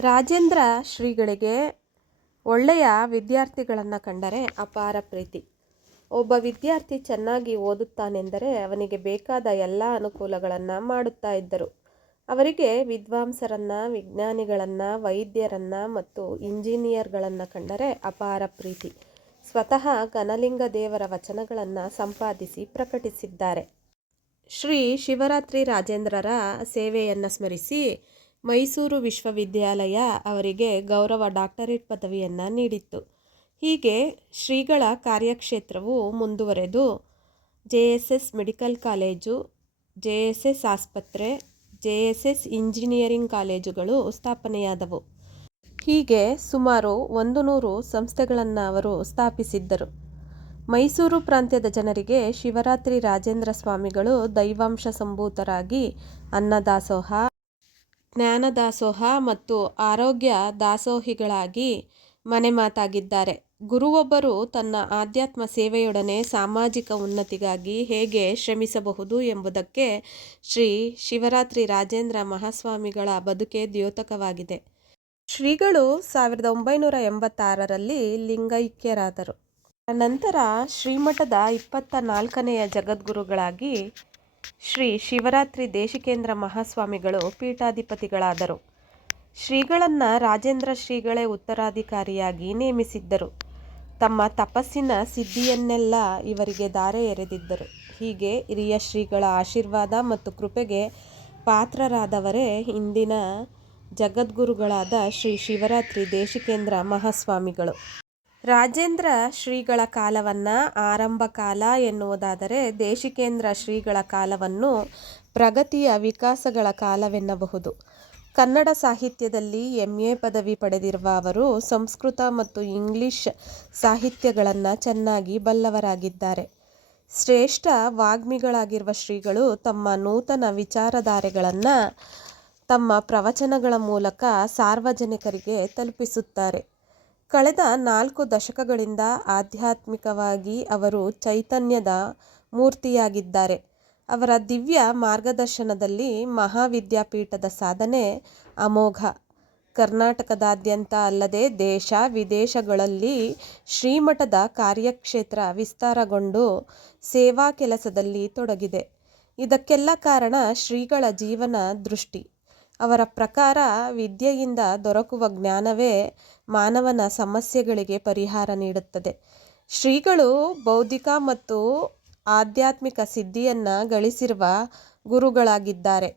ರಾಜೇಂದ್ರ ಶ್ರೀಗಳಿಗೆ ಒಳ್ಳೆಯ ವಿದ್ಯಾರ್ಥಿಗಳನ್ನು ಕಂಡರೆ ಅಪಾರ ಪ್ರೀತಿ. ಒಬ್ಬ ವಿದ್ಯಾರ್ಥಿ ಚೆನ್ನಾಗಿ ಓದುತ್ತಾನೆಂದರೆ ಅವನಿಗೆ ಬೇಕಾದ ಎಲ್ಲ ಅನುಕೂಲಗಳನ್ನು ಮಾಡುತ್ತಾ ಇದ್ದರು. ಅವರಿಗೆ ವಿದ್ವಾಂಸರನ್ನು, ವಿಜ್ಞಾನಿಗಳನ್ನು, ವೈದ್ಯರನ್ನು ಮತ್ತು ಇಂಜಿನಿಯರ್ಗಳನ್ನು ಕಂಡರೆ ಅಪಾರ ಪ್ರೀತಿ. ಸ್ವತಃ ಘನಲಿಂಗ ದೇವರ ವಚನಗಳನ್ನು ಸಂಪಾದಿಸಿ ಪ್ರಕಟಿಸಿದ್ದಾರೆ. ಶ್ರೀ ಶಿವರಾತ್ರಿ ರಾಜೇಂದ್ರರ ಸೇವೆಯನ್ನು ಸ್ಮರಿಸಿ ಮೈಸೂರು ವಿಶ್ವವಿದ್ಯಾಲಯ ಅವರಿಗೆ ಗೌರವ ಡಾಕ್ಟರೇಟ್ ಪದವಿಯನ್ನು ನೀಡಿತ್ತು. ಹೀಗೆ ಶ್ರೀಗಳ ಕಾರ್ಯಕ್ಷೇತ್ರವು ಮುಂದುವರೆದು JSS ಮೆಡಿಕಲ್ ಕಾಲೇಜು, JSS ಆಸ್ಪತ್ರೆ, JSS ಇಂಜಿನಿಯರಿಂಗ್ ಕಾಲೇಜುಗಳು ಸ್ಥಾಪನೆಯಾದವು. ಹೀಗೆ ಸುಮಾರು 100 ಸಂಸ್ಥೆಗಳನ್ನು ಅವರು ಸ್ಥಾಪಿಸಿದ್ದರು. ಮೈಸೂರು ಪ್ರಾಂತ್ಯದ ಜನರಿಗೆ ಶಿವರಾತ್ರಿ ರಾಜೇಂದ್ರ ಸ್ವಾಮಿಗಳು ದೈವಾಂಶ ಸಂಭೂತರಾಗಿ ಅನ್ನದಾಸೋಹ, ಜ್ಞಾನದಾಸೋಹ ಮತ್ತು ಆರೋಗ್ಯ ದಾಸೋಹಿಗಳಾಗಿ ಮನೆಮಾತಾಗಿದ್ದಾರೆ. ಗುರುವೊಬ್ಬರು ತನ್ನ ಆಧ್ಯಾತ್ಮ ಸೇವೆಯೊಡನೆ ಸಾಮಾಜಿಕ ಉನ್ನತಿಗಾಗಿ ಹೇಗೆ ಶ್ರಮಿಸಬಹುದು ಎಂಬುದಕ್ಕೆ ಶ್ರೀ ಶಿವರಾತ್ರಿ ರಾಜೇಂದ್ರ ಮಹಾಸ್ವಾಮಿಗಳ ಬದುಕೆ ದ್ಯೋತಕವಾಗಿದೆ. ಶ್ರೀಗಳು 1986ರಲ್ಲಿ ಲಿಂಗೈಕ್ಯರಾದರು. ನಂತರ ಶ್ರೀಮಠದ 24ನೆಯ ಜಗದ್ಗುರುಗಳಾಗಿ ಶ್ರೀ ಶಿವರಾತ್ರಿ ದೇಶಿಕೇಂದ್ರ ಮಹಾಸ್ವಾಮಿಗಳು ಪೀಠಾಧಿಪತಿಗಳಾದರು. ಶ್ರೀಗಳನ್ನು ರಾಜೇಂದ್ರ ಶ್ರೀಗಳೇ ಉತ್ತರಾಧಿಕಾರಿಯಾಗಿ ನೇಮಿಸಿದ್ದರು. ತಮ್ಮ ತಪಸ್ಸಿನ ಸಿದ್ಧಿಯನ್ನೆಲ್ಲ ಇವರಿಗೆ ಧಾರೆ ಎರೆದಿದ್ದರು. ಹೀಗೆ ಹಿರಿಯ ಶ್ರೀಗಳ ಆಶೀರ್ವಾದ ಮತ್ತು ಕೃಪೆಗೆ ಪಾತ್ರರಾದವರೇ ಇಂದಿನ ಜಗದ್ಗುರುಗಳಾದ ಶ್ರೀ ಶಿವರಾತ್ರಿ ದೇಶಿಕೇಂದ್ರ ಮಹಾಸ್ವಾಮಿಗಳು. ರಾಜೇಂದ್ರ ಶ್ರೀಗಳ ಕಾಲವನ್ನು ಆರಂಭ ಕಾಲ ಎನ್ನುವುದಾದರೆ, ದೇಶಿಕೇಂದ್ರ ಶ್ರೀಗಳ ಕಾಲವನ್ನು ಪ್ರಗತಿಯ ವಿಕಾಸಗಳ ಕಾಲವೆನ್ನಬಹುದು. ಕನ್ನಡ ಸಾಹಿತ್ಯದಲ್ಲಿ MA ಪದವಿ ಪಡೆದಿರುವ ಅವರು ಸಂಸ್ಕೃತ ಮತ್ತು ಇಂಗ್ಲಿಷ್ ಸಾಹಿತ್ಯಗಳನ್ನು ಚೆನ್ನಾಗಿ ಬಲ್ಲವರಾಗಿದ್ದಾರೆ. ಶ್ರೇಷ್ಠ ವಾಗ್ಮಿಗಳಾಗಿರುವ ಶ್ರೀಗಳು ತಮ್ಮ ನೂತನ ವಿಚಾರಧಾರೆಗಳನ್ನು ತಮ್ಮ ಪ್ರವಚನಗಳ ಮೂಲಕ ಸಾರ್ವಜನಿಕರಿಗೆ ತಲುಪಿಸುತ್ತಾರೆ. ಕಳೆದ 4 ದಶಕಗಳಿಂದ ಆಧ್ಯಾತ್ಮಿಕವಾಗಿ ಅವರು ಚೈತನ್ಯದ ಮೂರ್ತಿಯಾಗಿದ್ದಾರೆ. ಅವರ ದಿವ್ಯ ಮಾರ್ಗದರ್ಶನದಲ್ಲಿ ಮಹಾವಿದ್ಯಾಪೀಠದ ಸಾಧನೆ ಅಮೋಘ. ಕರ್ನಾಟಕದಾದ್ಯಂತ ಅಲ್ಲದೆ ದೇಶ ವಿದೇಶಗಳಲ್ಲಿ ಶ್ರೀಮಠದ ಕಾರ್ಯಕ್ಷೇತ್ರ ವಿಸ್ತಾರಗೊಂಡು ಸೇವಾ ಕೆಲಸದಲ್ಲಿ ತೊಡಗಿದೆ. ಇದಕ್ಕೆಲ್ಲ ಕಾರಣ ಶ್ರೀಗಳ ಜೀವನ ದೃಷ್ಟಿ. ಅವರ ಪ್ರಕಾರ ವಿದ್ಯೆಯಿಂದ ದೊರಕುವ ಜ್ಞಾನವೇ ಮಾನವನ ಸಮಸ್ಯೆಗಳಿಗೆ ಪರಿಹಾರ ನೀಡುತ್ತದೆ. ಶ್ರೀಗಳು ಬೌದ್ಧಿಕ ಮತ್ತು ಆಧ್ಯಾತ್ಮಿಕ ಸಿದ್ಧಿಯನ್ನು ಗಳಿಸಿರುವ ಗುರುಗಳಾಗಿದ್ದಾರೆ.